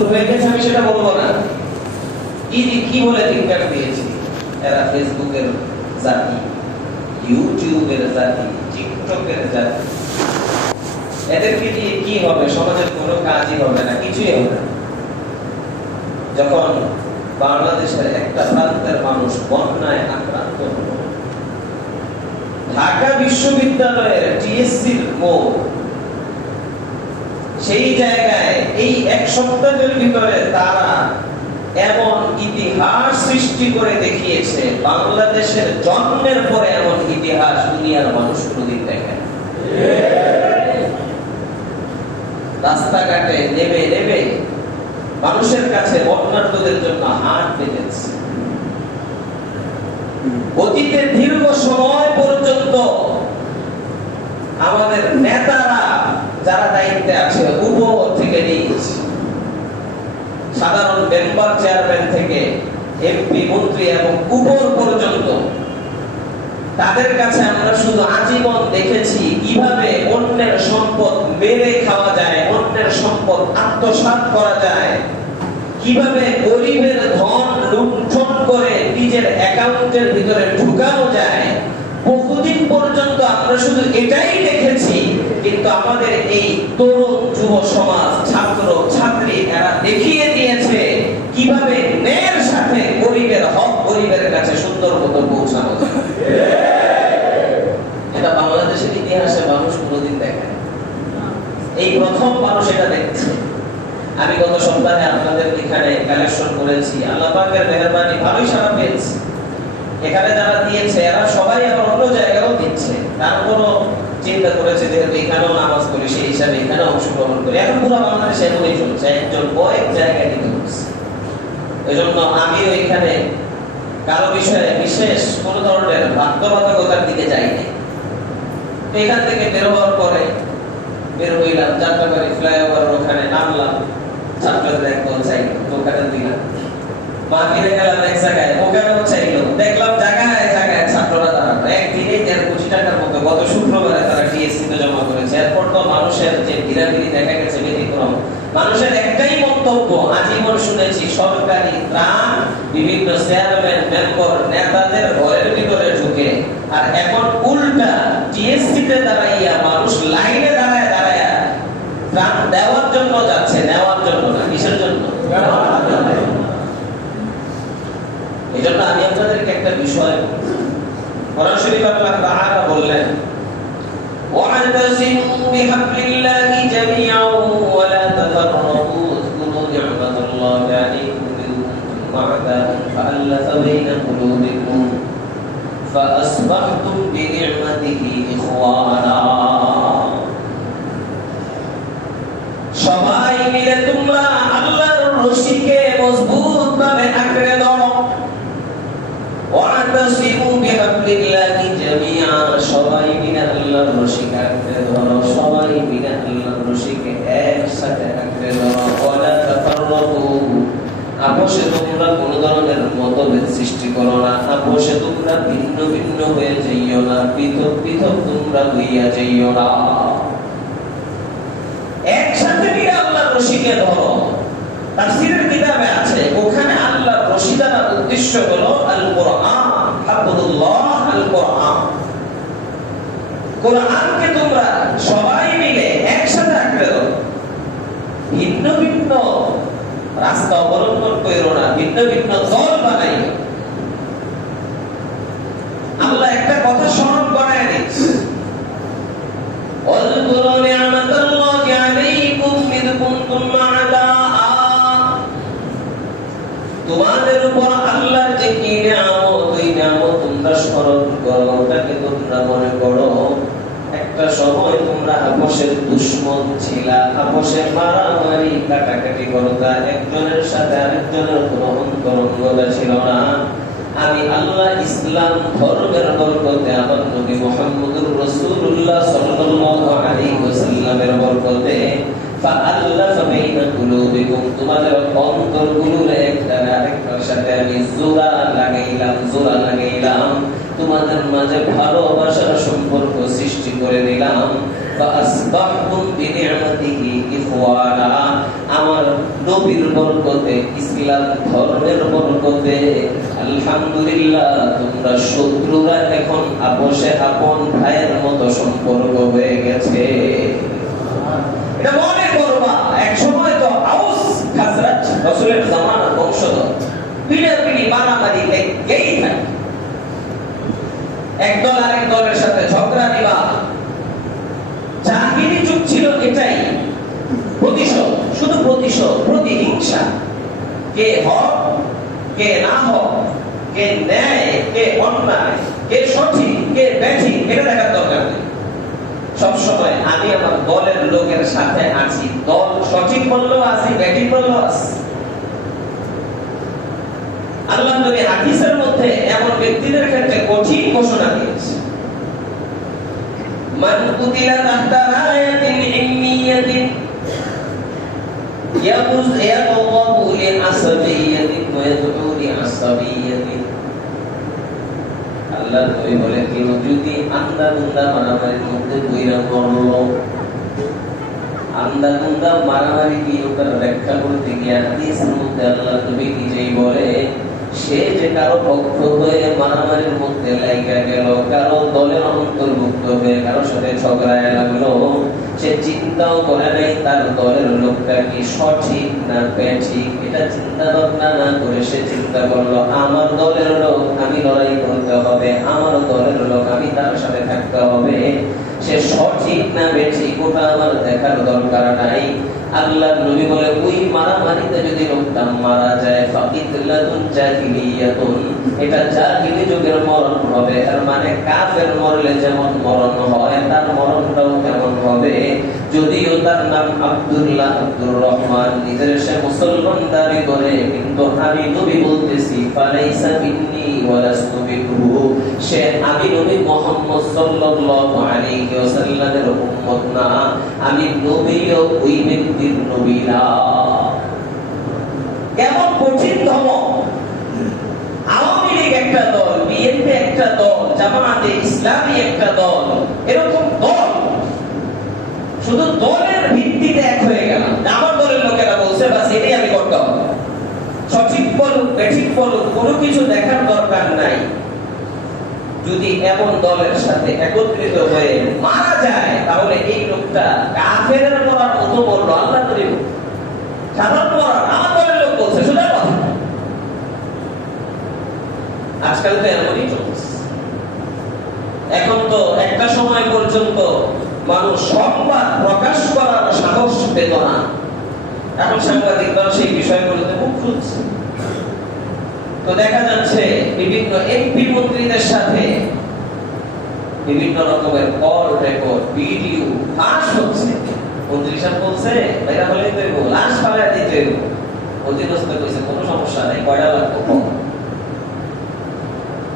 ভুল হয়ে গেছে আমি সেটা বলবো না, কি বলে ধিক্কার দিয়েছি। এরা ফেসবুকের জাতি, ইউটিউবের জাতি, টিকটকের জাতি, এদেরকে দিয়ে কি হবে? সমাজের কোনো কাজই হবে না, কিছুই হবে না। যখন বাংলাদেশের একটা প্রান্তের মানুষ বন্যায় আক্রান্ত হলো, ঢাকা বিশ্ববিদ্যালয়ের টিএসসির মোড়, সেই জায়গায় এই এক সপ্তাহের ভিতরে তারা এমন ইতিহাস সৃষ্টি করে দেখিয়েছে, বাংলাদেশের জন্মের পরে এমন ইতিহাস দুনিয়ার মানুষ কোনদিন দেখে না। রাস্তাঘাটে নেমে নেমে মানুষের কাছে বন্যার্তদের জন্য হাত পেতেছে। অতীতে দীর্ঘ সময় পর্যন্ত আমাদের নেতারা যারা দায়িত্বে আছে, উপর থেকে নিয়েছে, সাধারণ মেম্বার চেয়ারম্যান থেকে এমপি মন্ত্রী এবং উপর পর্যন্ত, তাদের কাছে আমরা শুধু আজীবন দেখেছি কিভাবে অন্যের সম্পদ মেরে খাওয়া যায়, অন্যের সম্পদ আত্মসাৎ করা যায়, কিভাবে গরিবের ধন লুণ্ঠন করে নিজের অ্যাকাউন্টের ভিতরে ঢুকানো যায়। বহুদিন পর্যন্ত আমরা শুধু এটাই দেখেছি, কিন্তু আমাদের এই তরুণ যুব সমাজ, ছাত্র ছাত্রী, এরা দেখিয়ে দিয়েছে কিভাবে ন্যায়ের সাথে গরিবের হক গরিবের কাছে সুন্দর মতো পৌঁছানো যায়। এটা বাংলাদেশের ইতিহাসে মানুষ কোনোদিন দেখে না, এই প্রথম মানুষ এটা দেখছে। আমি গত সপ্তাহে আপনাদের এখানে কালেকশন করেছি, আল্লাহ পাকের মেহেরবানি ভালোই সাড়া পেয়েছি। এখানে যারা দিয়েছে এরা সবাই আবার অন্য জায়গায়ও দিচ্ছে, তারপরও চিন্তা করেছে যেহেতু এখানেও নামাজ পড়ি সেই হিসাবে এখানে অংশগ্রহণ করি। এখন পুরো বাংলাদেশে এমনই চলছে, একজন কয়েক জায়গায় দিতে হচ্ছে। এই জন্য আমিও এখানে কারো বিষয়ে বিশেষ কোন ধরনের বাধ্যবাধকতার দিকে যাইনি। এখান থেকে বের হওয়ার পরে বের হইলাম, যাত্রাবাড়ি ফ্লাইওভার ওখানে নামলাম, ছাত্রদের একদল চাইলো, ওখানে দিলাম। মার্কেটে গেলাম এক জায়গায়, ওখানেও চাইলো, দেখলাম জায়গায় জায়গায় ছাত্ররা দাঁড়ানো। একদিনে 1.5 কোটি টাকার মতো গত শুক্রবারে তারা টিএসসি তে জমা করেছে। এরপর তো মানুষের যে ভিড়াভিড়ি দেখা গেছে ব্যতিক্রম। মানুষের একটাই বক্তব্য আজীবন শুনেছি, সরকারি ত্রাণ বিভিন্ন চেয়ারম্যান মেম্বার নেতাদের ঘরের ভিতরে ঢুকে, আর এখন উল্টা টিএসসি তে দাঁড়াইয়া মানুষ লাইনে দাঁড়ায় দাঁড়ায় ত্রাণ দেওয়ার জন্য যাচ্ছে, নেওয়ার জন্য না। কিসের জন্য? এই জন্য আমি আপনাদেরকে একটা বিষয়, কোরআন শরীফ আল্লাহ তাআলা বললেন, ওয়া'তাসিমু বিহাবলিল্লাহি জামিআন ওয়া লা তাফাররাকু ওয়াযকুরু নি'মাতাল্লাহি আলাইকুম ইয কুনতুম আ'দাআন ফাআল্লাফা বাইনা কুলুবিকুম ফাআসবাহতুম বিনি'মাতিহি ইখওয়ানা। সবাই মিলে তোমরা আল্লাহর রশিকে মজবুতভাবে আঁকড়ে ধরো। ওয়া'তাসিমু বিহাবলিল্লাহি জামিআন, সবাই মিলে আল্লাহর রশিকে আঁকড়ে ধরো, সবাই মিলে আল্লাহর রশিকে একসাথে আঁকড়ে ধরো। ওয়া লা তাফাররাকু, আপোষে তোমরা কোন ধরনের মতভেদ সৃষ্টি করো না, আপোষে তোমরা ভিন্ন ভিন্ন হয়ে যাইও না, পৃথক পৃথক তোমরা হইয়া যাইও না, একসাথে মিলে আল্লাহর রশিকে ধরো। তাফসীরের কিতাবে আছে, ওখানে আল্লাহর রশি দ্বারা উদ্দেশ্য হলো আল কোরআন, হাবলুল্লাহ আল কোরআন। কোরআনকে তোমরা সবাই মিলে একসাথে আঁকড়ে ধরো, ভিন্ন ভিন্ন রাস্তা অবলম্বন করো না, ভিন্ন ভিন্ন দল বানাইও। আল্লাহ একটা কথা স্মরণ করায় দিচ্ছে, ওয়াযকুরু নি'মাতাল্লাহি আলাইকুম ইয কুনতুম আ'দাআ, তোমাদের উপর আল্লাহর যে কি নিয়ামত, ওই নিয়ামত তোমরা স্মরণ করো, ওটাকে তোমরা মনে করো। একটা সময় তোমরা আপোষের দুশমন ছিলা, আপোষে মারামারি কাটাকাটি করতা, একজনের সাথে আরেকজনের কোনো অন্তরঙ্গতা ছিল না। আমি আল্লাহ ইসলাম ধর্মের বরকতে, আমার নবী মুহাম্মদুর রাসূলুল্লাহ সাল্লাল্লাহু আলাইহি ওয়াসাল্লামের বরকতে ফাআল্লাফা বাইনা কুলুবিকুম, তোমাদের অন্তরগুলোর একটার আরেকটার সাথে আমি জোড়া লাগাইলাম, তোমাদের মাঝে ভালোবাসার সম্পর্ক সৃষ্টি করে দিলাম। ফাসবাহতুম বিনি'মাতিহি ইখওয়ানা, আমার নবীর বরকতে, ইসলাম ধর্মের বরকতে আলহামদুলিল্লাহ তোমরা শত্রুরা এখন আপোষে আপন ভাইয়ের মতো সম্পর্ক হয়ে গেছে। এটা মনের গর্বা। এক সময় তো আউস খাজরাজ রাসূলের জামানার বংশধর, পিড়াপিড়ি মারামারি লেগেই থাকে, একদল আরেক দলের সাথে ঝগড়া বিবাদ। জাহিলি যুগ ছিল এটাই, প্রতিশোধ, শুধু প্রতিশোধ, প্রতিহিংসা, কে হক কে না হক, কে ন্যায় কে অন্যায়, কে সঠিক কে ব্যাঠিক, এটা দেখার দরকার নেই। সবসময় আমি আমার দলের লোকের সাথে আছি, দল সঠিক বললেও আছি, ব্যাঠিক বললেও আছি। আল্লাহ নবী হাদিসের মধ্যে এমন ব্যক্তিদের ক্ষেত্রে কঠিন ঘোষণা দিয়েছে, মান কুতিলা তাহতা রায়াতিন ইলমিয়াতিন ইয়াবগু লিআসাবিয়াতিন ওয়া ইয়াদউ লিআসাবিয়াতিন। আল্লাহ নবী বলে, কেউ যদি আন্দা-গুন্দা মারামারির মধ্যে বইরা পড়লো, আন্দা-গুন্দা মারামারি কি ওটার ব্যাখ্যা করতে গিয়ে হাদিসের মধ্যে আল্লাহ নবী নিজেই বলে, সে যে কারো পক্ষ হয়ে মারামারির মধ্যে লাগা গেল, কারো দলের অন্তর্ভুক্ত হয়ে কারো সাথে ঝগড়ায় লাগলো, সে চিন্তাও করে নাই তার দলের লোকটা কি সঠিক না ব্যাঠিক। এটা চিন্তা ভাবনা না করে সে চিন্তা করলো, আমার দলের লোক আমি লড়াই করতে হবে, আমার দলের লোক আমি তার সাথে থাকতে হবে, সে সঠিক না ব্যাঠিক ওটা আমার দেখার দরকার নাই। আল্লাহ নবী বলে, ওই মারামারিতে যদি লোকটা মারা যায়, ফাকিতুল্লাতুন জাহিলিয়াতুন, এটা জাহিলি যুগের মরণ হবে। এর মানে কাফের মরলে যেমন মরণ হয় তার মরণটাও কেমন হবে। যদিও তার নাম আব্দুল্লাহ, আব্দুর রহমান, নিজের সে মুসলমান দাবি করে, কিন্তু আমি নবী বলতেছি ফালাইসা মিন্নি ওয়ালাস্তু মিনহু, সে আমি নবী মুহাম্মদ সাল্লাল্লাহু আলাইহি ওয়াসাল্লামের উম্মত না, আমি নবীও ওই ব্যক্তির নবী না। কেমন কঠিন ধমক! আওয়ামী লীগ একটা দল, বিএনপি একটা দল, জামায়াতে ইসলামী একটা দল, এরকম দল, শুধু দলের ভিত্তিতে এক হয়ে গেলাম। আমার দলের লোকেরা বলছে বাস এটাই আমি করতে হবে, সঠিক বলুক ব্যাঠিক বলুক কোনো কিছু দেখার দরকার নাই। যদি এমন দলের সাথে একত্রিত হয়ে মারা যায়, তাহলে এই লোকটা কাফেরের মরার মতো বললো। আল্লাহ নবী সাধারণ মরার, আমার দলের লোক বলছে, সোজা কথা। আজকাল তো এমনই চলছে। এখন তো একটা সময় পর্যন্ত মানুষ সংবাদ প্রকাশ করার সাহস পেত না, এখন সাংবাদিকরা সেই বিষয়গুলোতে মুখ খুলছে। তো দেখা যাচ্ছে বিভিন্ন এমপি মন্ত্রীদের সাথে বিভিন্ন রকমের কল রেকর্ড ভিডিও ফাঁস হচ্ছে। মন্ত্রী সাহেব বলছে ভাইরা বলে দেব, লাশ ফালায় দিতে দেব, অধীনস্থ কইছে কোনো সমস্যা নাই, কয়টা লাগবে।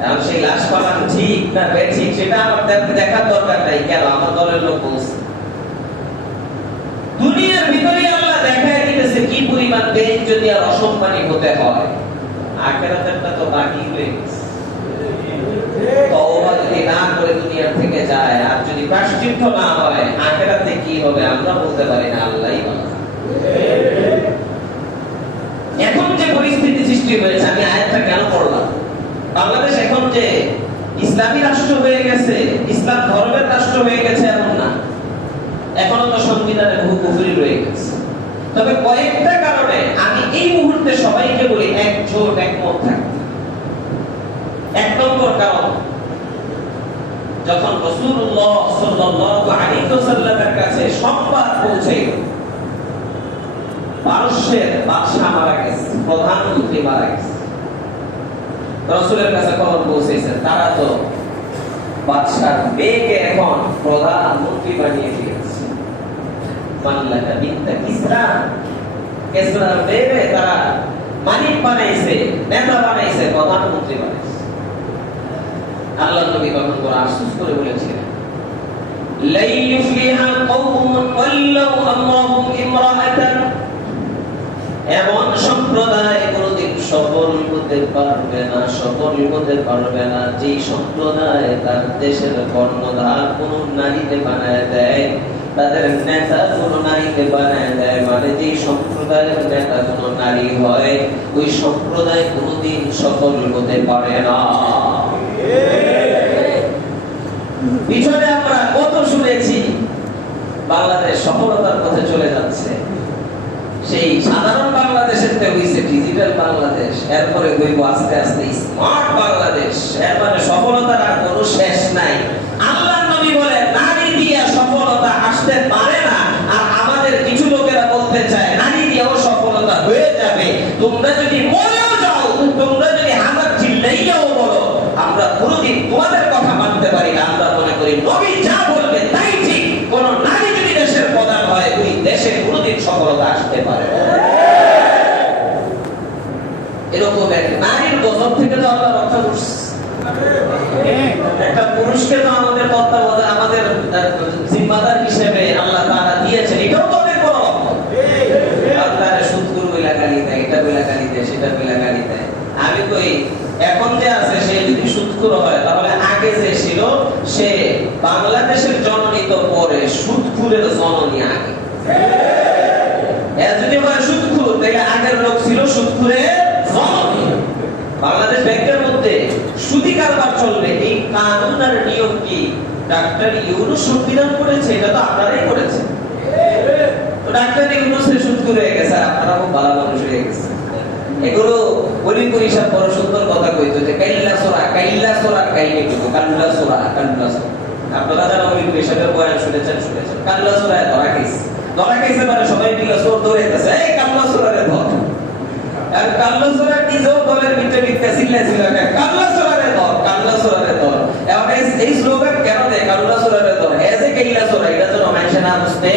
এখন সেই লাশ ফালানো ঠিক না বেঠিক সেটা আমার দেখার দরকার নাই, কেন আমার দলের লোক বলছে। দুনিয়ার ভিতরে আল্লাহ দেখায় দিতেছে কি পরিমাণ বেইজ্জতি আর অসম্মানী হতে হয়। আখিরাতেরটা তো বাকি হয়ে গেছে। তওবা যদি না করে দুনিয়া থেকে যায়, আর যদি প্রায়শ্চিত্ত না হয়, আখিরাতে কি হবে আমরা বলতে পারি না, আল্লাহই জানে। এখন যে পরিস্থিতি সৃষ্টি হয়েছে, আমি আয়াতটা কেন পড়লাম? বাংলাদেশ এখন যে ইসলামী রাষ্ট্র হয়ে গেছে, ইসলাম ধর্মের রাষ্ট্র হয়ে গেছে এমন না, এখনো তো সংবিধানে বহু কুফরি রয়ে গেছে। তবে কয়েকটা কারণে আমি এই মুহূর্তে সবাইকে বলি একজোট একমত থাকতে। এক নম্বর কারণ, যখন রাসূলুল্লাহ সাল্লাল্লাহু আলাইহি ওয়াসাল্লামের কাছে সংবাদ পৌঁছাইল পারস্যের বাদশা মারা গেছে, প্রধানমন্ত্রী মারা গেছে, রাসূলের কাছে খবর পৌঁছেছে, তারা তো বাদশার মেয়েকে এখন প্রধানমন্ত্রী বানিয়ে দিয়েছে। মাল্লাকা বিনতে কিসরা, কিসরার মেয়ে তারা মালিক বানাইছে, নেতা বানাইছে, প্রধানমন্ত্রী বানাইছে। আল্লাহ নবী তখন বড় আফসোস করে বলেছিলেন, লা ইউফলিহা কওমুন ওয়াল্লাউ আমরাহুম ইমরাআতান, এমন সম্প্রদায় কোনদিন সফল হতে পারবে না, সফল হতে পারবে না যে সম্প্রদায় তার দেশের কর্ণধার কোন নারীকে বানায় দেয়, তাদের নেতা কোন নারীকে বানায় দেয়, মানে যে সম্প্রদায়ের নেতা কোন নারী হয়, ওই সম্প্রদায় কোনদিন সফল হতে পারে না। পিছনে আমরা কত শুনেছি বাংলাদেশ সফলতার পথে চলে যাচ্ছে। সেই সাধারণ বাংলাদেশের থেকে হইছে ডিজিটাল বাংলাদেশ, এরপরে হইব আস্তে আস্তে স্মার্ট বাংলাদেশ। এর মানে সফলতার আর কোনো শেষ নাই। আল্লাহর নবী বলে নারী দিয়ে সফলতা আসতে পারে না, আর আমাদের কিছু লোকেরা বলতে চায় নারী দিয়েও সফলতা হয়ে যাবে। তোমরা যদি মরেও যাও, তোমরা যদি হাজার চিল্লাইয়াও বলো, আমরা কোনদিন তোমাদের কথা মানতে পারি না। আমরা মনে করি নবী যা বলবে তাই ঠিক। কোন নারী যদি দেশের প্রধান হয়, ওই দেশে কোনদিন সফলতা আসতে পারে না। এরকম এক নারীর গজব থেকে তো আল্লাহ রক্ষা করছে। একটা পুরুষকে তো আমাদের তত্ত্বাবধান, আমাদের জিম্মাদার হিসেবে আল্লাহ তাআলা দিয়েছেন, এটাও তো অনেক বড়। আল্লাহর সুদখোর বইলা গালি দেয়, এটা বইলা গালি দেয়, সেটা বইলা গালি দেয়। আমি কই এখন যে আছে সে যদি সুদখোর হয়, তাহলে আগে যে ছিল সে বাংলাদেশের জননী তো পরে, সুদখোরের জননী আগে। যদি হয় সুদখোর, তাহলে আগের লোক ছিল সুদখোরের জননী। বাংলাদেশ ব্যাংকের মধ্যে সুদি কারবার চলবে, এই কানুন আর নিয়ম কি ডাক্তার ইউনূস সংবিধান করেছে? এটা তো আপনারাই করেছেন। তো ডাক্তার ইউনূস সুদখোর হয়ে গেছে, আপনারা খুব ভালো মানুষ হয়ে গেছে। এগুলো বলি পরিষদ বড় সুন্দর কথা কইতো যে কাইল্লা সোরা কাইলে কইতো, কাল্লা সোরা। আপনারা যারা বলি পরিষদের বয়ান শুনেছেন কাল্লা সোরায় ধরা খাইছে মানে সবাই মিলে সোর ধরে গেছে, এই কাল্লা সোরারে ধর। আর কাল্লা সোরা নিজেও দলের ভিতরে চিল্লাইছিল, কাল্লা সোরারে ধর। এখন এই স্লোগান কেন দেয় কাল্লা সোরারে ধর? এজ এ কাইল্লা সোরা, এটা যেন মানুষে না বুঝতে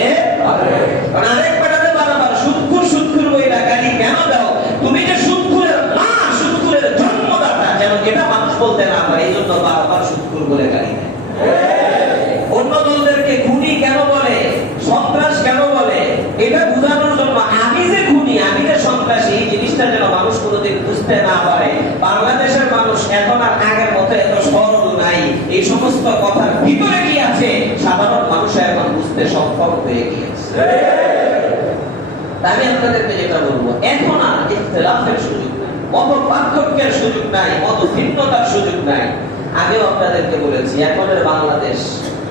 পারে। কারণ আরেক পাঠাতে বারবার সুদখোর বইলা গালি কেন দাও? তুমি যে সুদখোরের মা, সুদখোরের জন্মদাতা, যেন এটা মানুষ বলতে না পারে, এই জন্য বারবার সুদখোর বলে গালি দেয়। অন্য দলদেরকে খুনি কেন বলে, সন্ত্রাস কেন বলে, এটা বোঝানোর জন্য আমি যে খুনি, আমি যে সন্ত্রাসী, এই জিনিসটা যেন মানুষ কোনোদিন বুঝতে না পারে। বাংলাদেশের মানুষ এখন আর আগের মতো এত সরল নাই। এই সমস্ত কথার ভিতরে কি আছে সাধারণ মানুষ এখন বুঝতে সক্ষম হয়ে গিয়েছে। আমি আপনাদেরকে যেটা বলবো, এখন আর ইখতিলাফের সুযোগ নাই, মত পার্থক্যের সুযোগ নাই, মত ভিন্নতার সুযোগ নাই। আগেও আপনাদেরকে বলেছি, এখনের বাংলাদেশ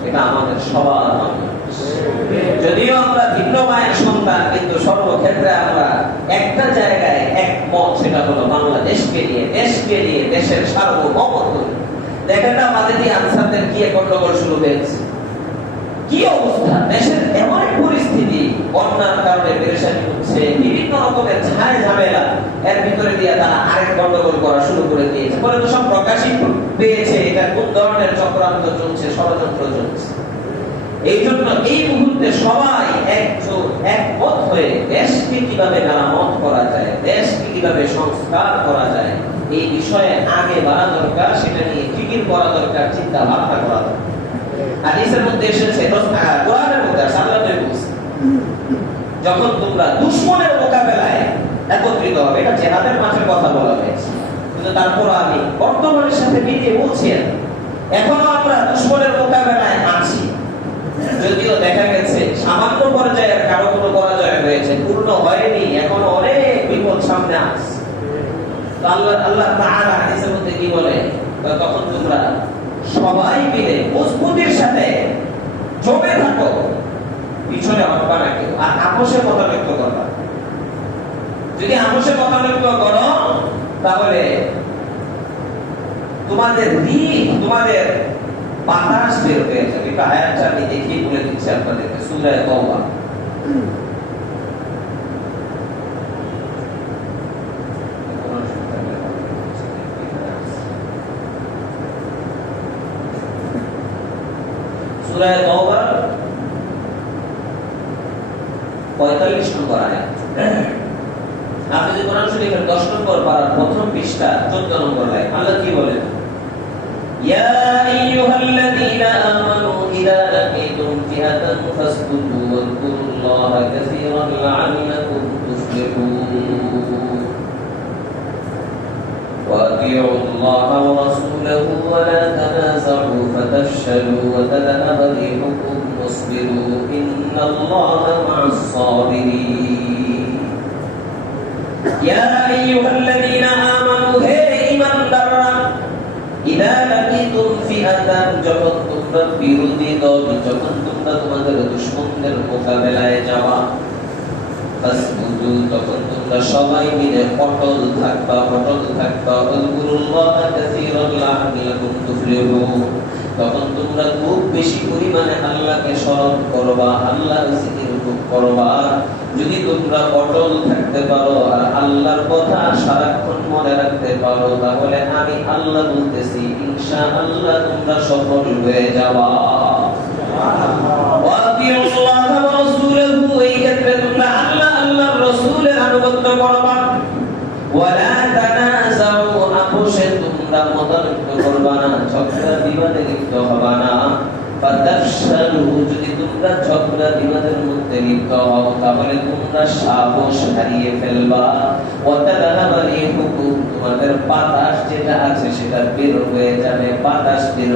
এটা আমাদের সবার বাংলাদেশ। যদিও আমরা ভিন্ন মায়ের সন্তান, কিন্তু সর্বক্ষেত্রে আমরা একটা জায়গায় একমত, সেটা হলো বাংলাদেশকে নিয়ে, দেশের সার্বভৌমত্ব। দেখেন না মাদানী আনসারদের কি গন্ডগোল শুরু হয়েছে, কি অবস্থা দেশের, এমন পরিস্থিতি, বন্যার কারণে পেরেশানি হচ্ছে, বিভিন্ন রকমের ঝামেলা, এর ভিতরে দিয়ে তারা আরেক গন্ডগোল করা শুরু করে দিয়েছে। পরে তো সব প্রকাশই পেয়েছে এটা কোন ধরনের চক্রান্ত চলছে, ষড়যন্ত্র চলছে। এই জন্য এই মুহূর্তে সবাই একমত হয়ে দেশকে কিভাবে মেরামত করা যায়, দেশকে কিভাবে সংস্কার করা যায়, এই বিষয়ে আগে বাড়া দরকার, সেটা নিয়ে ফিকির করা দরকার, চিন্তা ভাবনা করা দরকার। হাদিসের মধ্যে এসেছে, কোরআনের মধ্যে আল্লাহ বলেছেন, যখন তোমরা দুশমনের মোকাবেলায় একত্রিত হবে, এটা জিহাদের মাঠের কথা বলা হয়েছে, কিন্তু তারপর আমি বর্তমানের সাথে মিলিয়ে বলছি, এখনো আমরা দুশমনের মোকাবেলায় আছি। যদিও দেখা গেছে সামান্য পর্যায়ের কারো কোনো পরাজয় হয়েছে, পূর্ণ হয়নি, এখনো অনেক বিপদ সামনে আছে। আল্লাহ তাআলা হাদিসের মধ্যে কি বলে, তখন তোমরা সবাই মিলে মজবুতির সাথে জমে থাকো, পিছনে হটবা না কেউ, আর আপোষে মতানৈক্য করবা। যদি আপোষে মতানৈক্য করো, তাহলে তোমাদের তোমাদের বাতাস বের হয়ে যাবে। একটা আয়াতটা আমি দেখিয়ে বলে দিচ্ছি আপনাদেরকে, সূরা তাওবা। সূরা তাওবা 45 নম্বর আয়াত। আপনি যদি কোরআন শরীফের 10 নম্বর পারার প্রথম পৃষ্ঠা 14 নম্বর লাইন, আল্লাহ কি বলেন? ইয়া আইয়ুহাল্লাযীনা আমানু ইযা লাকীতুম ফিআতান ফাসবুতু ওয়াযকুরুল্লাহা কাসীরান লাআল্লাকুম তুফলিহুন। وأطيعوا الله ورسوله ولا تنازعوا فتفشلوا وتذهب ريحكم واصبروا إن الله مع الصابرين يا أيها الذين آمنوا هي إيماনদাররা إذا لقيتم فئة যখন তোমরা বিরোধী দল যখন তোমরা তোমাদের দুশমনদের মোকাবেলায় যাওয়া ফাসবুতু তখন তোমরা সবাই মিলে অটল থাকবা আযকুরুল্লাহ কাসীরান লাআল্লাকুম তুফলিহুন তখন তোমরা খুব বেশি পরিমাণে আল্লাহকে স্মরণ করবা আল্লাহর জিকির করবা যদি তোমরা অটল থাকতে পারো আর আল্লাহর কথা সারাক্ষণ মনে রাখতে পারো তাহলে আমি আল্লাহ বলতেছি ইনশাআল্লাহ তোমরা সফল হয়ে যাবা ওয়াতিউল্লাহ ওয়া রাসূলহু এই ক্ষেত্রে তোমরা আল্লাহর রাসূলের আনুগত্য করবা ওয়ালা তানাযাউ আপোষে তোমরা মতানৈক্য করবা না ঝগড়া বিবাদে লিপ্ত হবা না ফাতাফশালু যদি তোমরা ঝগড়া বিবাদের মধ্যে লিপ্ত হও তাহলে তোমরা সাহস হারিয়ে ফেলবা ওয়াতাযাহাবা রিহুকুম তোমাদের বাতাস যেটা আছে সেটা বের হয়ে যাবে বাতাস বের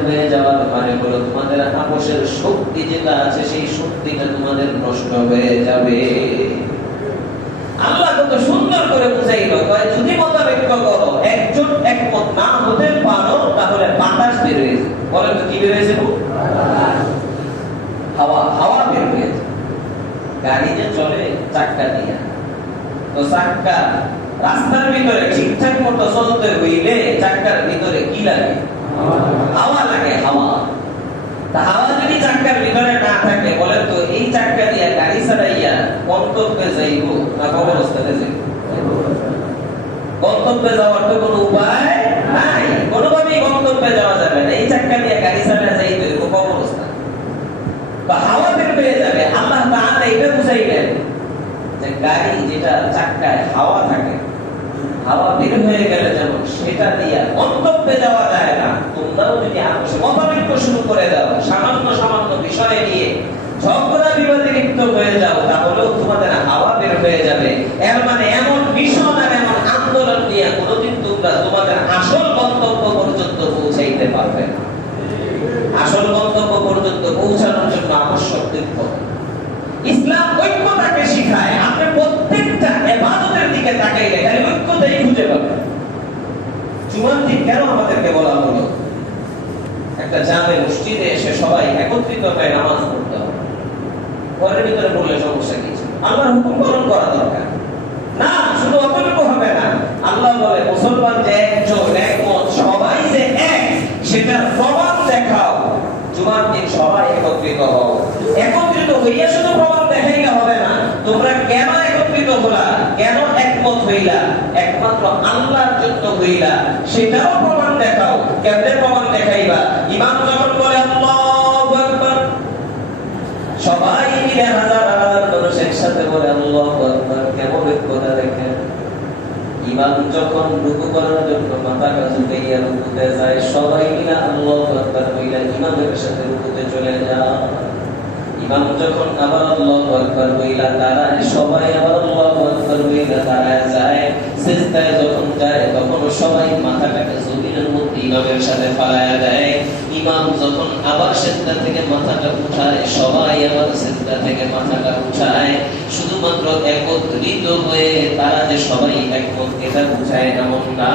হয়ে যাওয়ার মানে হলো তোমাদের আপোষের শক্তি যেটা আছে সেই শক্তিটা তোমাদের নষ্ট হয়ে যাবে আল্লাহ কত সুন্দর করে বুঝাইলো যদি মতানৈক্য করো একজন একমত না হতে পারো তাহলে বাতাস বের হয়ে যাবে বলেন তো কি বের হয়ে যাবে হাওয়া বের হয়ে যাবে গাড়ি যে চলে চাক্কা দিয়ে তো চাক্কা রাস্তার ভিতরে ঠিকঠাক মতো চলতে হইলে চাক্কার ভিতরে কি লাগে হাওয়া লাগে হাওয়া যদি চাক্কার ভিতরে না থাকে বলেন তো এই চাক্কা দিয়ে গাড়ি চালাইয়া গন্তব্যে যাইব না কবরস্থানে যাইব গন্তব্যে যাওয়ার তো কোনো উপায় নাই কোনোভাবেই গন্তব্যে যাওয়া যাবে না এই চাক্কা দিয়ে গাড়ি চালায় যাইতে হইব কবরস্থান বা হাওয়া বের হয়ে যাবে আল্লাহ তাআলা এটা বুঝাইলেন যে গাড়ি যেটা চাক্কায় হাওয়া থাকে হাওয়া বের হয়ে গেলে যেমন সেটা দিয়ে গন্তব্যে যাওয়া যায় না তোমরাও যদি আপোষে মতানৈক্য শুরু করে দাও সামান্য বিষয় নিয়ে ঝগড়া বিবাদে লিপ্ত হয়ে যাও তাহলেও তোমাদের হাওয়া বের হয়ে যাবে এর মানে এমন মিশন আর এমন আন্দোলন নিয়ে কোনোদিন তোমরা তোমাদের আসল গন্তব্য পর্যন্ত পৌঁছাইতে পারবে না আসল গন্তব্য পর্যন্ত পৌঁছানোর জন্য আবশ্যক দেখো ইসলাম ঐক্যতাকে শেখায় আপনি প্রত্যেকটা ইবাদতের দিকে তাকাইলে খালি ঐক্যতাই খুঁজে পাবেন জুমার দিন কেন আমাদেরকে বলা হলো একটা জামে মসজিদে এসে সবাই একত্রিত হয়ে নামাজ পড়তে হবে ঘরের ভিতরে পড়লে সমস্যা কি আল্লাহর হুকুম পালন করা দরকার না শুধু অতটুকু হবে না আল্লাহ বলে মুসলমান যে একজন একমত সবাই যে এক সেটার প্রমাণ দেখাও জুমার দিন সবাই একত্রিত হও একত্রিত হইয়া শুধু প্রমাণ দেখাইলে হবে না তোমরা কেন একত্রিত হলা কেন একমত হইলা একমাত্র আল্লাহর জন্য হইলা সেটাও প্রমাণ দেখাও কেমনে প্রমাণ দেখাইবা ইমাম যখন বলে আল্লাহু আকবার সবাই মিলে হাজার হাজার মানুষ একসাথে বলে আল্লাহু আকবার কেমন ঐক্যতা দেখেন ইমাম যখন রুকু করার জন্য মাথাটা ঝুঁকাইয়া রুকুতে যায় সবাই মিলে আল্লাহু আকবার বইলা ইমামের সাথে রুকুতে চলে যায় ইমাম যখন আবার আল্লাহু আকবার বইলা দাঁড়ায় সবাই আবার আল্লাহু আকবার বইলা দাঁড়ায় যায় সিজদায় যখন যায় তখন সবাই মাথাটাকে জমিনের মধ্যে ইমামের সাথে ফালায়া দেয় ইমাম যখন আবার সিজদা থেকে মাথাটা উঠায় সবাই আবার সিজদা থেকে মাথাটা উঠায় শুধুমাত্র একত্রিত হয়ে তারা যে সবাই একমত এটা বুঝায় এমন না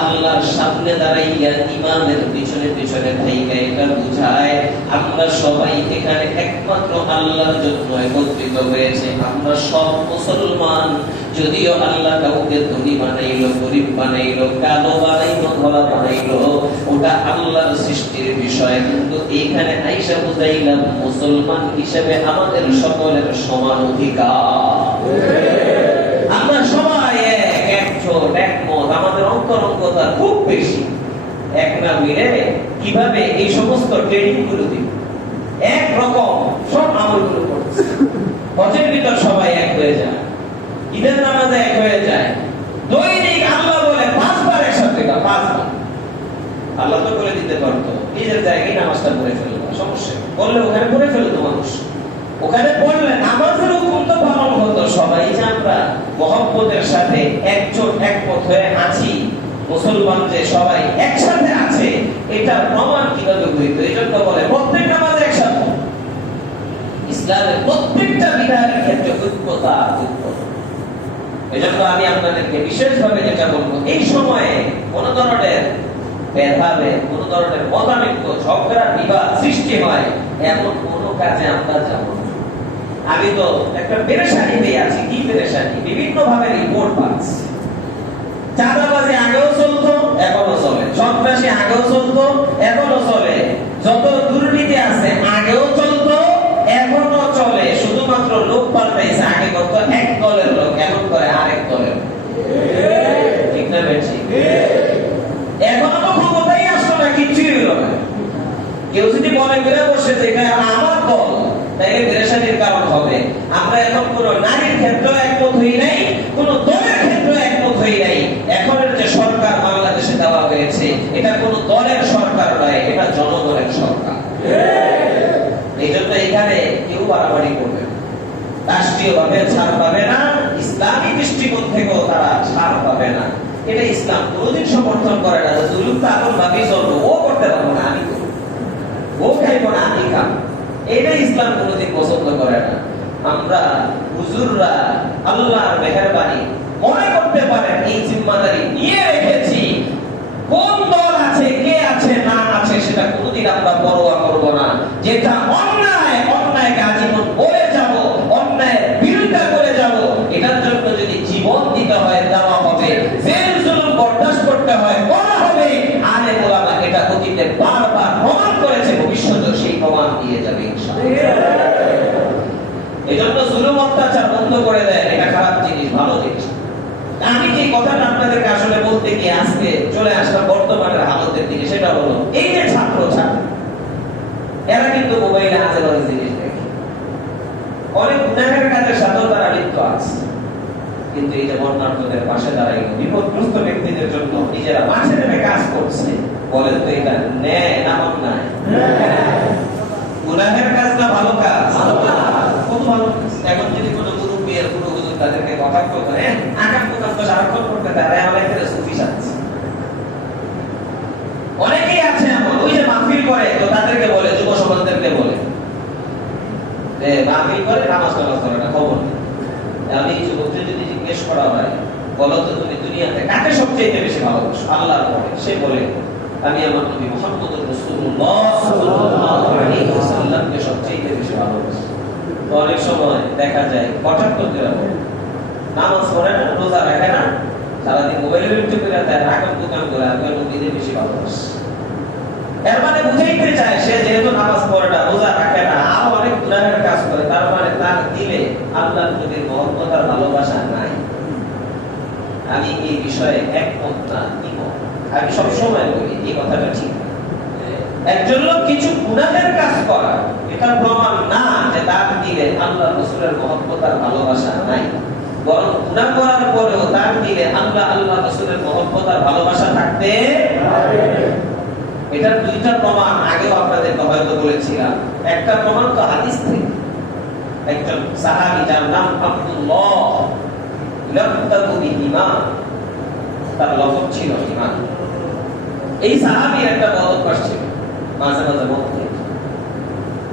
আল্লাহর সামনে দাঁড়াইয়া ইমামের পিছনে পিছনে থাইকা এটা বুঝায় আমরা সবাই এখানে একমাত্র আল্লাহর জন্য একত্রিত হয়েছে আমরা সব মুসলমান যদিও আল্লাহ কাউকে ধনী বানাইলো গরিব বানাইলো কালো বানাইলো ধলা বানাইলো ওটা আল্লাহর সৃষ্টির বিষয় কিন্তু এখানে আইসা বুঝাইলাম মুসলমান হিসেবে আমাদের সকলের সমান অধিকার আমরা সবাই একজোট একমত আমাদের অন্তরঙ্গতা খুব বেশি এক না মিলে কিভাবে এই সমস্ত ট্রেনিং গুলো দিব একরকম সব আমলগুলো করছে হজের ভিতর সবাই এক হয়ে যায় ঈদের নামাজে এক হয়ে যায় দৈনিক আল্লাহ বলে 5 বার একসাথে 5 বার আল্লাহ তো করে দিতে পারতো নিজের জায়গায় নামাজটা পড়ে ফেলতো সমস্যা বললে ওখানে পড়ে ফেলতো মানুষ ওখানে পড়লে নামাজের হুকুম তো পালন হতো সবাই যে আমরা মহব্বতের সাথে একজোট একমত হয়ে আছি, মুসলমান যে সবাই একসাথে আছে, এটা প্রমাণ কিভাবে হইত? এই জন্য বলে প্রত্যেকটা নামাজ একসাথে। ইসলামের প্রত্যেকটা বিধানের ক্ষেত্রে ঐক্যতা। এই জন্য আমি আপনাদেরকে বিশেষভাবে যেটা বলবো, এই সময়ে কোন ধরনের ভেদাভেদ, কোন ধরনের মতানৈক্য, ঝগড়া, বিবাদ সৃষ্টি হয়, এমন কোন কাজে আমরা যাব না। আমি তো একটা পেরেশানিতে আছি। কি পেরেশানি? বিভিন্ন ভাবে রিপোর্ট পাচ্ছি। চাঁদাবাজি আগেও চলতো, এখনো চলে। সন্ত্রাসী আগেও চলতো, এখনো চলে। যত দুর্নীতি আছে আগেও চলতো, এখনো চলে। শুধুমাত্র লোক পাল্টাইছে। আগে কত এক দলের লোক, এখন করে আরেক দলের। ঠিক না বেশি? এখনো তো ক্ষমতাই আসলো না, কিছুই হলো না। কেউ যদি মনে করে বসে যে এটা আমার দল, তাইলে পেরেশানির কারণ হবে। আমরা এখন কোন নারীর ক্ষেত্রে একমত হই নাই, কোন দলের ক্ষেত্রে একমত হই নাই। এখনের যে সরকার বাংলাদেশে দেওয়া হয়েছে, এটা কোন দলের সরকার নয়, এটা জনগণের সরকার। এই জন্য এখানে কেউ বাড়াবাড়ি করবে না, রাষ্ট্রীয়ভাবে ছাড় পাবে না, ইসলামী দৃষ্টিকোণ থেকেও তারা ছাড় পাবে না। এটা ইসলাম কোনদিন সমর্থন করে না। জুলুম তো আপন ভাবেই চলবে, ও করতে পারবো না আমি করবো, ও খাইবো না আমি খাবো, এটা ইসলাম কোনদিন পছন্দ করে না। আমরা হুজুররা আল্লাহর মেহেরবানি মনে করতে পারেন এই জিম্মাদারি নিয়ে রেখেছি। কোন দল আছে, কে আছে, না আছে, সেটা কোনদিন আমরা পরোয়া করব না। যেটা অন্যায়, অন্যায়কে আজীবন বলে যাব, অন্যায়ের বিরোধিতা করে যাব। এটার জন্য যদি জীবন দিতে হয় দেওয়া হবে, জেল জুলুম বরদাস্ত করতে হয় করা হবে। আলে ওলামা এটা অতীতে বারবার প্রমাণ করেছে, ভবিষ্যতেও সেই প্রমাণ দিয়ে যাবে ইনশাআল্লাহ। এজন্য জুলুম অত্যাচার বন্ধ করে দেয়, এটা খারাপ জিনিস, ভালো জিনিস। আমি যে কথাটা আপনাদেরকে আসলে বলতে গিয়ে আজকে চলে আসলাম বর্তমানের হালতের দিকে, সেটা হলো এই যে ছাত্র ছাত্রী, এরা কিন্তু মোবাইলে আজে বাজে জিনিস দেখে, অনেক গুনাহের কাজের সাথেও তারা লিপ্ত আছে। কিন্তু এই যে বর্ণাঢ্যদের পাশে দাঁড়াই, বিপদগ্রস্ত ব্যক্তিদের জন্য নিজেরা মাঠে নেমে কাজ করছে, বলেন তো এটা ন্যায় না অন্যায়? গুনাহের কাজ না ভালো কাজ? কত ভালো কাজ। এখন যদি কোনো মুরব্বী আর কোনো হুজুর তাদেরকে কটাক্ষ করে, আকাম কুকাম তো সারাক্ষণ করতে পারে, আমাদের সুফি সাজছে। অনেকেই আছে এমন, ওই যে মাহফিল করে তো তাদেরকে বলে, যুব সমাজদেরকে বলে যে মাহফিল করে নামাজ টামাজ করে না, খবর নেই। আমি যুবকদের যদি জিজ্ঞেস করা হয়, বলো তো তুমি দুনিয়াতে কাকে সবচেয়ে বেশি ভালোবাসো আল্লাহর পরে, সে বলে আমি আমার নবী মুহাম্মদুর রাসূলুল্লাহ সাল্লাল্লাহু আলাইহি ওয়াসাল্লামকে সবচেয়ে বেশি ভালোবাসি। তো অনেক সময় দেখা যায় কটাক্ষ করে বলে, নামাজ পড়ে না, রোজা রাখে না, সারাদিন মোবাইলে লিপ্ত করে দেয়, আকাম কুকাম করে, আমি নবীদের বেশি ভালোবাসি। এর মানে বুঝাইতে চায় সে যেহেতু নামাজ পড়ে না, রোজা রাখে না, আরো অনেক গুনাহের কাজ করে, তার মানে তার দিলে আল্লাহর নবীর মহব্বত আর ভালোবাসা নাই। আমি এই বিষয়ে একমত না, দ্বিমত। আমি সবসময় বলি এই কথাটা ঠিক না। একজন লোক কিছু গুনাহের কাজ করা, এটা প্রমাণ না যে তার দিলে আল্লাহ রাসূলের মহব্বত আর ভালোবাসা নাই। বরং গুনাহ করার পরেও তার দিলে আল্লাহ রাসূলের মহব্বত আর ভালোবাসা থাকতে পারে। এটার দুইটা প্রমাণ আগেও আপনাদেরকে হয়তো বলেছিলাম। একটা প্রমাণ তো হাদিস থেকে, একজন সাহাবী যার নাম আব্দুল্লাহ লাকতাবু বিহিমা, তার লকব ছিল ঈমান। এই সাহাবীর একটা বদ অভ্যাস ছিল, মাঝে মাঝে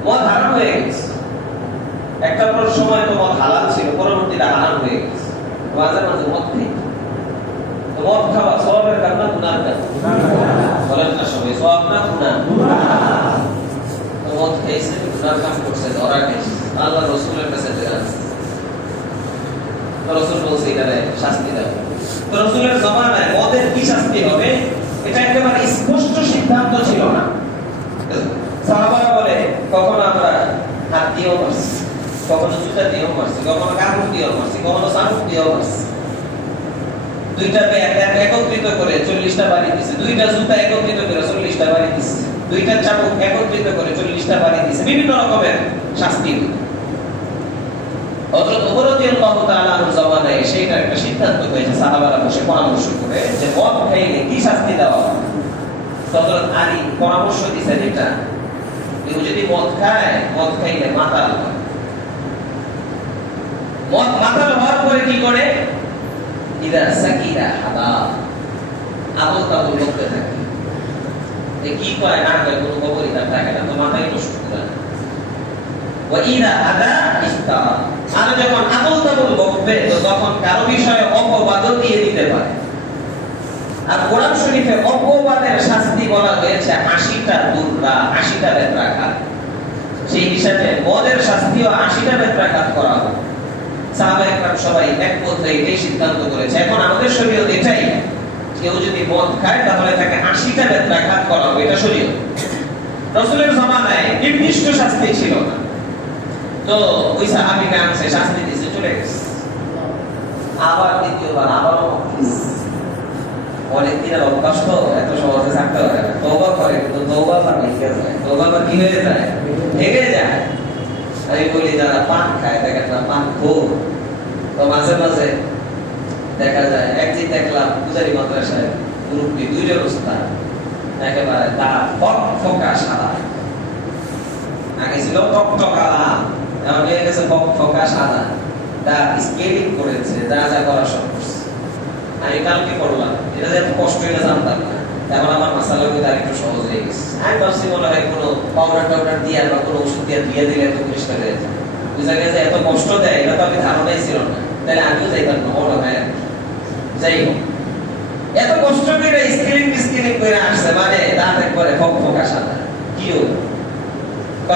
মদ হারাম হয়ে গেছে। একটা সময় তো মদ হালাল ছিল, পরবর্তীতে হারাম হয়ে গেছে। মাঝে মাঝে মদ খেত। তো মদ খাওয়া সওয়াবের কাজ না গুনাহের কাজ? বলেন না সবাই, সওয়াব না গুনাহ? তো মদ খেয়েছে, গুনাহের কাজ করছে, ধরা গেছে, আল্লাহ রাসূলের কাছে যাচ্ছে। তো রাসূল বলছে এটারে শাস্তি দাও। তো রাসূলের জামানায় মদের কি শাস্তি হবে এটা একেবারে স্পষ্ট সিদ্ধান্ত ছিল না। সাহাবারা বলে কখনো আমরা হাত দিয়েও মারছি, কখনো জুতা দিয়েও মারছি, কখনো কাপড় দিয়েও মারছি, কখনো চাবুক দিয়েও মারছি। দুইটা একত্রিত করে 40টা বাড়ি দিছে, দুইটা জুতা একত্রিত করে 40টা বাড়ি দিছে, দুইটা চাবুক একত্রিত করে 40টা বাড়ি দিছে, বিভিন্ন রকমের শাস্তি। হযরত ওমর রাদিয়াল্লাহু তাআলা আনহু জামানায় সেইটা একটা সিদ্ধান্ত হয়েছে, সাহাবারা বসে পরামর্শ করে যে মদ খাইলে কি শাস্তি দেওয়া হবে। হযরত আলী পরামর্শ দিয়েছেন এটা, কেউ যদি মদ খায়, মদ খাইলে মাতাল হয়। মদ মাতাল হওয়ার পরে কি করে? ইদা সাকিরা হাদা, আবল তাবল বলতে থাকে। কি কয় না কয় কোনো খবরই তার থাকে না, তো মাথায় নষ্ট করে। ওয়া ইদা হাদা ইফতা, আর যখন আবল তাবল বকবে তো তখন কারো বিষয়ে অপবাদও দিয়ে দিতে পারে। আর কোরআন শরীফে অপবাদের শাস্তি বলা হয়েছে 80টা দুর্রা, 80টা বেত্রাঘাত। সেই হিসাবে মদের শাস্তিও 80টা বেত্রাঘাত করা হবে। সাহাবায়ে কেরাম সবাই একমত হয়ে এই সিদ্ধান্ত করেছে। এখন আমাদের শরীয়ত এটাই, কেউ যদি মদ খায় তাহলে তাকে 80টা বেত্রাঘাত করা হবে, এটা শরীয়ত। রাসূলের জামানায় নির্দিষ্ট শাস্তি ছিল না, তো ওই সাহাবীকে আনছে, শাস্তি দিয়েছে, চলে গেছে। আবার দ্বিতীয়বার আবারও অনেক দিনের অভ্যাস তো এত সহজে থাকতে পারে না। তওবা করে কিন্তু তওবা পার ভেঙে যায়, তওবা পার কি হয়ে যায়? ভেঙে যায়। আমি বলি যারা পান খায় দেখেন না, পান খোর, তো মাঝে মাঝে দেখা যায়। একদিন দেখলাম পূজারি মাদ্রাসায় মুরব্বী দুইজন উস্তাদ, একেবারে তার ফকফকা সাদা, আগে ছিল টকটকা লাল, এখন হয়ে গেছে ফকফকা সাদা, দাঁত স্কেলিং করেছে, যা যা করা সব করছে। আমি কালকে করলাম, এটা যে কষ্ট হয়ে জানতাম না, এখন আমার মাসালা কিন্তু আরেকটু সহজ হয়ে গেছে। আমি ভাবছি মনে হয় কোনো পাউডার টাউডার দিয়ে বা কোনো ওষুধ দিয়ে ধুয়ে দিলে এত পরিষ্কার হয়ে যায়। বুঝা গেছে এত কষ্ট দেয়, এটা তো আমি ধারণাই ছিল না, তাহলে আমিও যাইতাম না, মনে হয় যাই হোক। এত কষ্ট করে স্কেলিং করে আসছে, মানে দাঁত একবারে ফকফকা সাদা। কি হোক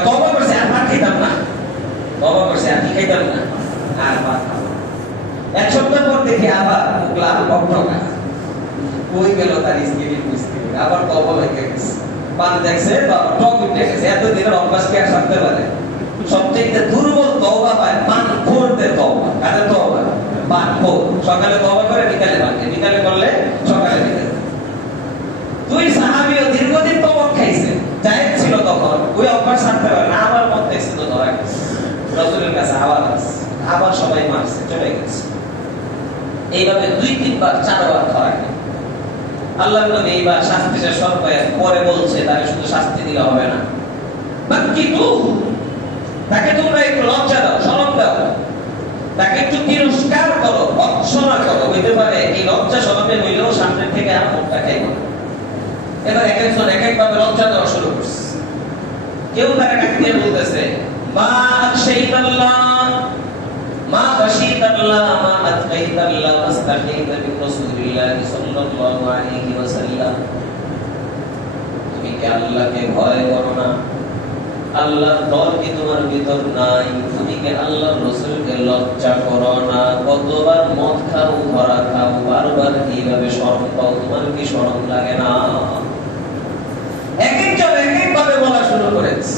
তওবা করছে, আর ভাত খাইতাম না, তওবা করছে আর কি খাইতাম না, আর ভাত খাবো। এক সপ্তাহ পর দেখি আবার লাল ফকফকা, কই গেল তার স্কেলিং, আবার তওবা হয়ে গেছে। পান দেখছে তো আবার টক উঠে গেছে। এত দিনের অভ্যাস কি আর সারতে পারে? সবচেয়ে দুর্বল তওবা পায় পান খোরদের তওবা। কাদের তওবা? পান খোর। সকালে তওবা করে বিকালে ভাঙে, বিকালে করলে সকালে বিকালে। দুই সাহাবীও দীর্ঘদিন তওবা খাইছে, জায়েজ ছিল তখন, ওই অভ্যাস সারতে পারে না। আবার মত দেখছে তো ধরা গেছে, রাসূলের কাছে আবার সবাই মারছে, চলে গেছে। এইভাবে 2-3 বার 4 বার ধরা গেছে। আল্লাহর নবী এইবার শাস্তি শেষ হওয়ার পরে বলছে তাকে শুধু শাস্তি দিলে হবে না, বাকি তো তাকে তোমরা একটু লজ্জা দাও, শরম দাও, তাকে একটু তিরস্কার করো, ভৎসনা করো। হইতে পারে এই লজ্জা শরমে হইলেও সামনে থেকে আর মুখটা খাইব। এবার এক একজন এক একভাবে লজ্জা দেওয়া শুরু করছে। কেউ তাকে ডাক দিয়ে বলতেছে মা আখশাইতাল্লাহ, মা খাশিতাল্লাহ, মা আতকাইতাল্লাহ, ওয়াস্তাহিতা বির রাসূলিল্লাহ সাল্লাল্লাহু আলাইহি ওয়াসাল্লাম। তুমি কি আল্লাহকে ভয় করো না? আল্লাহর ডর কি তোমার ভিতর নাই? তুমি কি আল্লাহর রাসূলকে লজ্জা করো না? কতবার মদ খাও, ধরা খাও, বারবার এইভাবে শরম পাও, তোমার কি শরম লাগে না? এক একজন এক এক ভাবে বলা শুরু করেছে।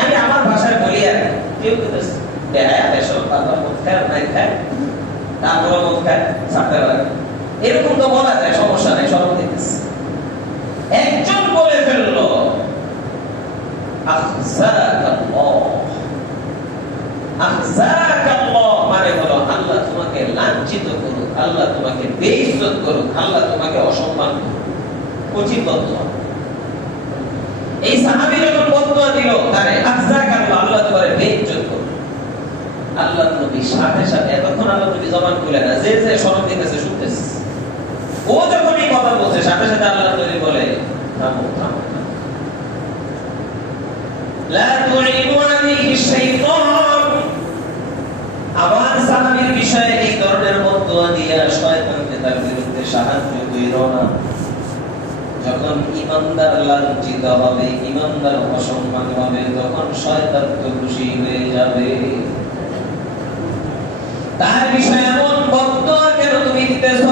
আমি আমার ভাষায় বলি, আর কেউ বলতেছে বেহায়া বেশর, তারপর মদ খায় নাই খায়, তারপর মদ খায় ছাড়তে পারে, এরকম তো বলা যায়, সমস্যা নাই, শরম দিতেছে। একজন বলে ফেললো মানে হলো আল্লাহ তোমাকে লাঞ্ছিত করুক, আল্লাহ তোমাকে বেইজ্জত করুক, আল্লাহ তোমাকে অসম্মান করুক। উচিত বদদুয়া। এই সাহাবী যখন বদদুয়া দিল, তারে আখজাকাল্লাহ, আল্লাহ তোমারে বেইজ্জত করুক, আল্লাহ নবী সাথে সাথে, এতক্ষণ আল্লাহ নবী জবান খুলে না, যে যে শরম দিতেছে শুনতেছে, ও যখন এই কথা বলছে সাথে সাথে আল্লাহ নবী বলে থামো থামো, লা তুইনু আলাইহি শাইতান। আবার সাহাবীর বিষয়ে এই ধরনের বদদুয়া দিয়া শয়তানকে তার বিরুদ্ধে সাহায্য কইরো না। যখন ঈমানদার লাঞ্ছিত হবে, ঈমানদার অসম্মান হবে, তখন শয়তান তো খুশি হয়ে যাবে। তার বিষয়ে এমন বদদুয়া কেন তুমি দিতেছ?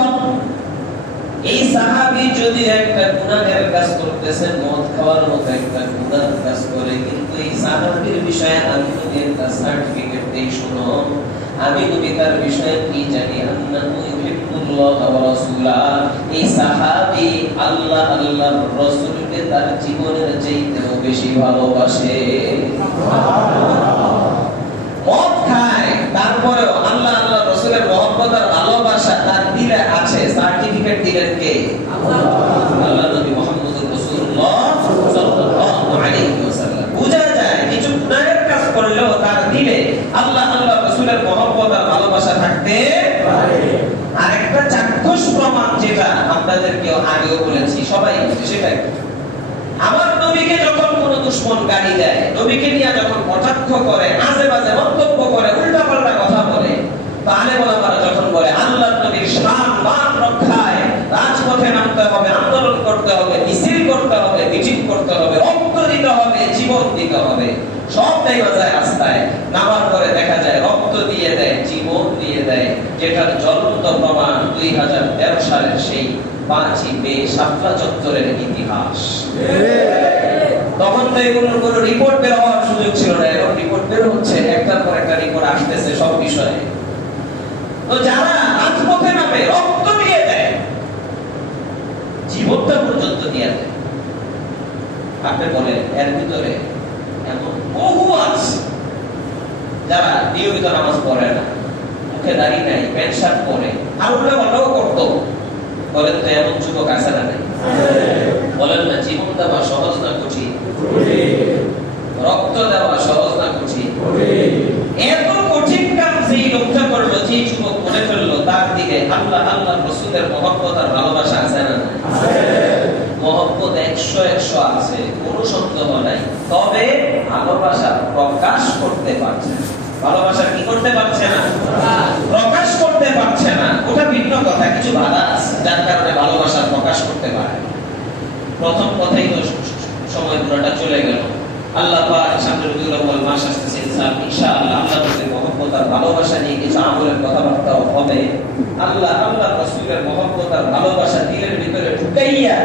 এই সাহাবী যদি একটা গুনাহের কাজ করতেছে, মদ খাওয়ার মতো একটা গুনাহের কাজ করে, কিন্তু এই সাহাবীর বিষয়ে আমি নবী একটা সার্টিফিকেট দেই, শুনো, আমি নবী তার বিষয়ে কি জানি, আন্নাহু ইউহিব্বুল্লাহ ওয়া রাসূলাহ। এই সাহাবী আল্লাহ আল্লাহর রাসূলকে তার জীবনের চাইতেও বেশি ভালোবাসে। মদ খায়, তারপরেও আল্লাহ আল্লাহর রাসূলের মহব্বত আর ভালোবাসা তার দিলে আছে। সার্টিফিকেট দিলেন কে? আল্লাহ নবী মুহাম্মদুর রাসূলুল্লাহ সাল্লাল্লাহু আলাইহি ওয়াসাল্লাম। বুঝা যায় কিছু গুনাহের কাজ করলেও তার দিলে আল্লাহ আল্লাহর রাসূলের মহব্বত আর ভালোবাসা পারে। আরেকটা চাক্ষুষ প্রমাণ যেটা আপনাদেরকে আগেও বলেছি, সবাই বুঝে, সেটা কি? আমার নবীকে যখন কোন দুশমন গালি দেয়, নবীকে নিয়ে যখন কটাক্ষ করে, আজে বাজে মন্তব্য করে, উল্টাপাল্টা কথা বলে, তাহলে ওলামারা যখন বলে আল্লাহর নবীর শান মান রক্ষায় রাজপথে নামতে হবে, আন্দোলন করতে হবে, মিছিল করতে হবে, মিটিং করতে হবে, রক্ত দিতে হবে, জীবন দিতে হবে, সবটাই বাজায় রাস্তায় নামার পরে দেখা যায় রক্ত দিয়ে দেয়, জীবন দিয়ে দেয়, যেটার জ্বলন্ত প্রমাণ 2013 সালের সেই 5ই মে শাপলা চত্বরের ইতিহাস। তখন তো এগুলোর কোনো রিপোর্ট বের হওয়ার সুযোগ ছিল না, এখন রিপোর্ট বের হচ্ছে, একটার পর একটা রিপোর্ট আসতেছে সব বিষয়ে। তো যারা রাজপথে নামে রক্ত দিয়ে দেয়, জীবনটা পর্যন্ত দিয়ে দেয়, আপনি বলেন এর ভিতরে এমন বহু আছে যারা নিয়মিত নামাজ পড়ে না, মুখে দাড়ি নাই, প্যান্ট শার্ট পরে, আউলা বলাও করতো। বলেন তো এমন যুবক আছে না? নাই? বলেন না জীবন দেওয়া সহজ না কঠিন? রক্ত দেওয়া সহজ না কঠিন? এত কঠিন কাজ যেই লোকটা করলো, যে যুবক মনে ফেললো, তার দিকে আল্লাহ আল্লাহ রাসূলের মহব্বত আর ভালোবাসা আছে না? মহব্বত 100 আছে, কোনো সন্দেহ নাই। তবে ভালোবাসা প্রকাশ করতে পারছে না। ভালোবাসা কি করতে পারছে না? প্রকাশ করতে পারছে না। ওটা ভিন্ন কথা, কিছু বাধা আছে যার কারণে ভালোবাসা প্রকাশ করতে পারে। প্রথম কথাই তো সময় পুরোটা চলে গেল। আল্লাহ পাক সামনে রবিউল আউয়াল মাস আসছে, ইনশাআল্লাহ আল্লাহর মহব্বত আর ভালোবাসা নিয়ে কিছু আমলের কথাবার্তা হবে। আল্লাহ আল্লাহর রাসূলের মহব্বত আর ভালোবাসা দিলের ভিতরে ঢুকাইয়া